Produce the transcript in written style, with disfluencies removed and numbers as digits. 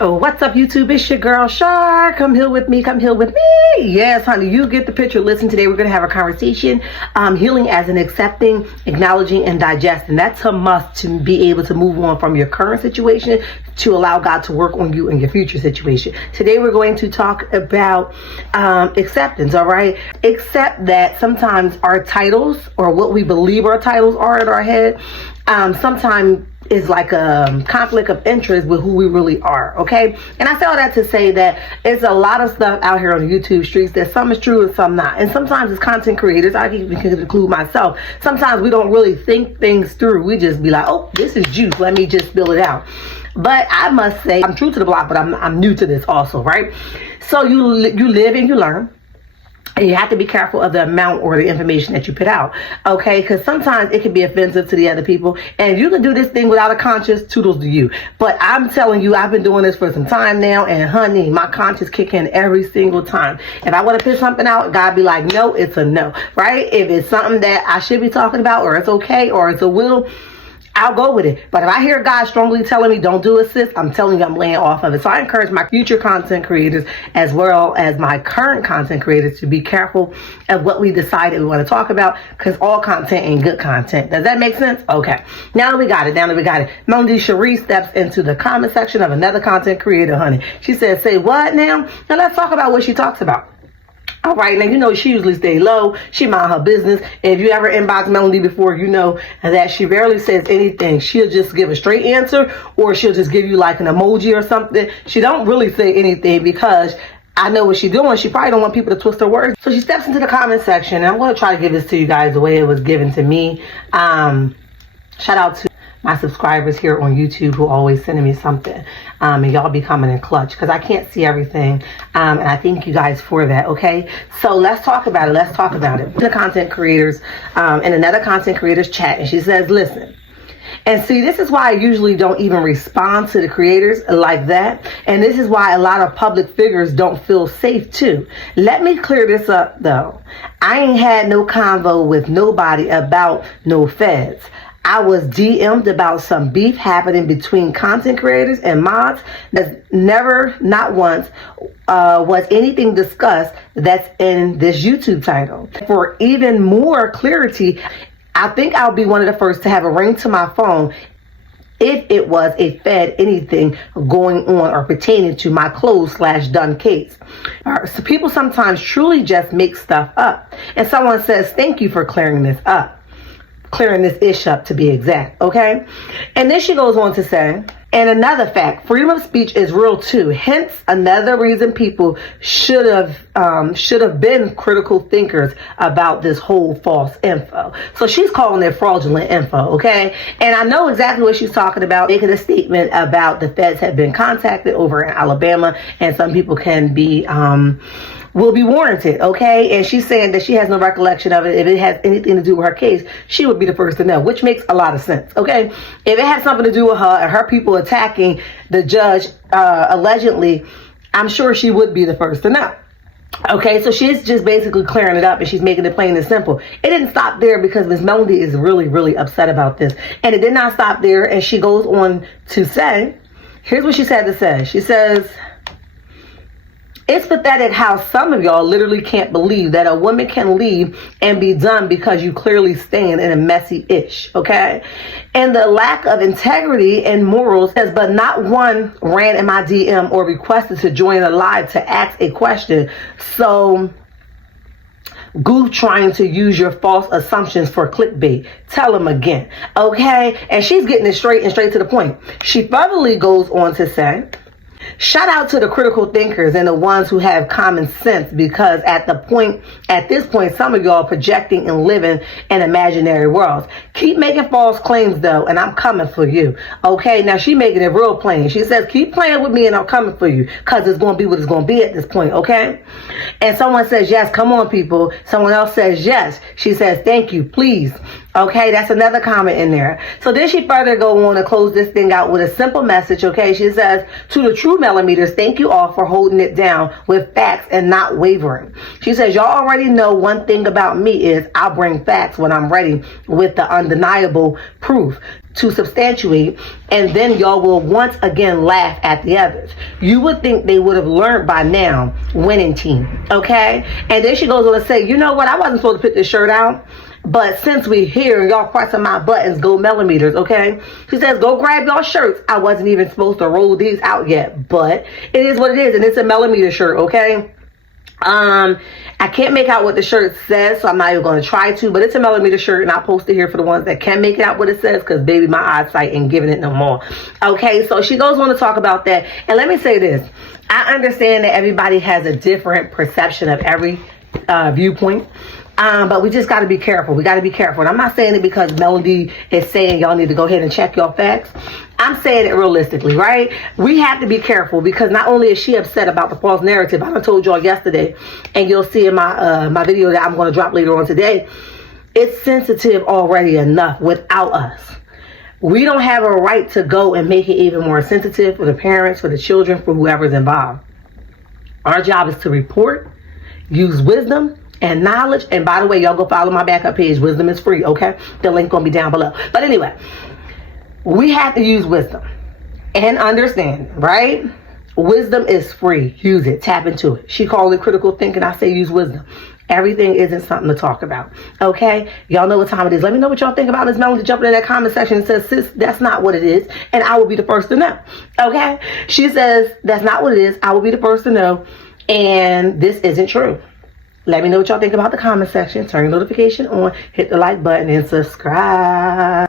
Oh, what's up, YouTube? It's your girl, Shar. Come heal with me. Come heal with me. Yes, honey, you get the picture. Listen, today we're going to have a conversation. Healing as in accepting, acknowledging, and digesting. That's a must to be able to move on from your current situation to allow God to work on you in your future situation. Today we're going to talk about acceptance, all right? Accept that sometimes our titles or what we believe our titles are in our head, sometimes is like a conflict of interest with who we really are, okay? And I say all that to say that it's a lot of stuff out here on the YouTube streets that some is true and some not. And sometimes as content creators, I can even include myself, sometimes we don't really think things through. We just be like, oh, this is juice, let me just spill it out. But I must say, I'm true to the block, but I'm new to this also, right? So you live and you learn. And you have to be careful of the amount or the information that you put out, okay? Because sometimes it can be offensive to the other people. And you can do this thing without a conscience, toodles to you. But I'm telling you, I've been doing this for some time now. And honey, my conscience kick in every single time. If I want to put something out, God be like, no, it's a no, right? If it's something that I should be talking about or it's okay or it's a will, I'll go with it. But if I hear God strongly telling me don't do it, sis, I'm telling you I'm laying off of it. So I encourage my future content creators as well as my current content creators to be careful of what we decided we want to talk about, because all content ain't good content. Does that make sense? Okay. Now that we got it. Melody Cherie steps into the comment section of another content creator, honey. She says, say what now? Now let's talk about what she talks about. All right, now you know she usually stay low. She mind her business. If you ever inbox Melody before, you know that she rarely says anything. She'll just give a straight answer, or she'll just give you like an emoji or something. She don't really say anything because I know what she's doing. She probably don't want people to twist her words. So she steps into the comment section, and I'm going to try to give this to you guys the way it was given to me. Shout out to my subscribers here on YouTube who always sending me something, and y'all be coming in clutch because I can't see everything, and I thank you guys for that. Okay, so let's talk about it. The content creators in another content creators chat, and she says, listen, and see, this is why I usually don't even respond to the creators like that. And this is why a lot of public figures don't feel safe too. Let me clear this up though. I ain't had no convo with nobody about no feds. I was DM'd about some beef happening between content creators and mods. That's never, not once, was anything discussed that's in this YouTube title. For even more clarity, I think I'll be one of the first to have a ring to my phone if it was a Fed anything going on or pertaining to my closed/done case. So people sometimes truly just make stuff up. And someone says, thank you for clearing this up. Clearing this ish up to be exact, okay? And then she goes on to say, and another fact, freedom of speech is real too. Hence, another reason people should have been critical thinkers about this whole false info. So she's calling it fraudulent info, okay? And I know exactly what she's talking about, making a statement about the feds have been contacted over in Alabama, and some people can be will be warranted, okay? And she's saying that she has no recollection of it. If it has anything to do with her case, she would be the first to know, which makes a lot of sense, okay? If it has something to do with her and her people attacking the judge allegedly, I'm sure she would be the first to know. Okay, so she's just basically clearing it up and she's making it plain and simple. It didn't stop there because Miss Melody is really, really upset about this. And it did not stop there. And she goes on to say, here's what she said to say. She says, it's pathetic how some of y'all literally can't believe that a woman can leave and be done because you clearly stand in a messy ish, okay? And the lack of integrity and morals says, but not one ran in my DM or requested to join a live to ask a question. So goof trying to use your false assumptions for clickbait. Tell them again, okay? And she's getting it straight to the point. She furtherly goes on to say, shout out to the critical thinkers and the ones who have common sense, because at this point, some of y'all projecting and living in imaginary worlds. Keep making false claims though, and I'm coming for you. Okay, now she making it real plain. She says, keep playing with me and I'm coming for you, because it's going to be what it's going to be at this point, okay? And someone says, yes, come on people. Someone else says, yes. She says, thank you, please. Okay, that's another comment in there. So then she further go on to close this thing out with a simple message. Okay, she says, to the true millimeters, thank you all for holding it down with facts and not wavering. She says, y'all already know one thing about me is I'll bring facts when I'm ready with the undeniable proof to substantiate, and then y'all will once again laugh at the others. You would think they would have learned by now, winning team. Okay, and then she goes on to say, you know what, I wasn't supposed to put this shirt out, but since we here, y'all pressing my buttons, go millimeters, okay? She says, go grab y'all shirts. I wasn't even supposed to roll these out yet, but it is what it is, and it's a millimeter shirt, okay? I can't make out what the shirt says, so I'm not even going to try to, but it's a millimeter shirt, and I'll post it here for the ones that can make out what it says, because baby, my eyesight ain't giving it no more. Okay, so she goes on to talk about that, and let me say this. I understand that everybody has a different perception of every viewpoint. But we just got to be careful. We got to be careful. And I'm not saying it because Melody is saying y'all need to go ahead and check your facts. I'm saying it realistically, right? We have to be careful because not only is she upset about the false narrative, I told y'all yesterday, and you'll see in my my video that I'm going to drop later on today, it's sensitive already enough without us. We don't have a right to go and make it even more sensitive for the parents, for the children, for whoever's involved. Our job is to report, use wisdom and knowledge. And by the way, y'all go follow my backup page. Wisdom is free, okay? The link gonna be down below. But anyway, we have to use wisdom and understanding, right? Wisdom is free. Use it. Tap into it. She called it critical thinking. I say use wisdom. Everything isn't something to talk about, okay? Y'all know what time it is. Let me know what y'all think about Miss Melody jumping in that comment section and says, sis, that's not what it is. And I will be the first to know, okay? She says, that's not what it is. I will be the first to know. And this isn't true. Let me know what y'all think about the comment section. Turn your notification on, hit the like button, and subscribe.